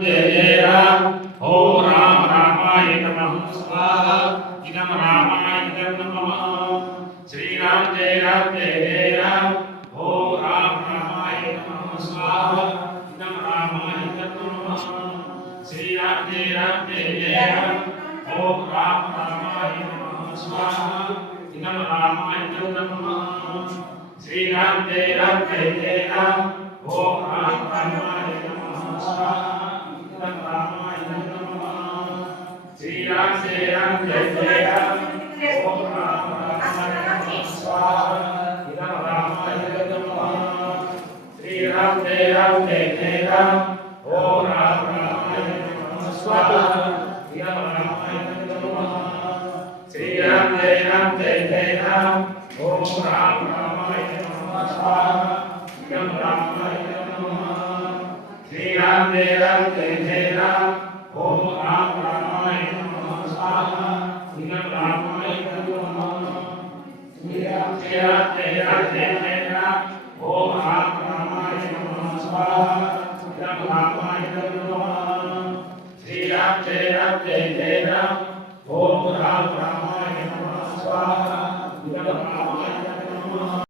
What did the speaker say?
जय जय राम। ओम राम रामाय नमः स्वाहा। इदं रामाय नमः। श्री राम जय जय राम। ओम राम रामाय नमः स्वाहा। इदं रामाय नमः। श्री राम जय जय राम। ओम राम रामाय नमः स्वाहा। इदं रामाय नमः। श्री राम जय जय राम। ओम राम रामाय नमः स्वाहा। इदं रामाय नमः। श्री राम जय जय राम। ओम राम रामाय नमः स्वाहा। इदं रामाय नमः। श्री राम जय जय राम। ओम राम रामाय नमः स्वाहा। इदं रामाय नमः। श्री राम जय जय राम। ओम राम रामाय नमः स्वाहा। इदं रामाय नमः। श्री राम जय जय राम। ओम राम रामाय नमः स्वाहा। इदं रामाय नमः। श्री राम जय जय राम। ओम राम रामाय नमः स्वाहा। इदं रामाय नमः। श्री राम जय जय राम। ओम राम रामाय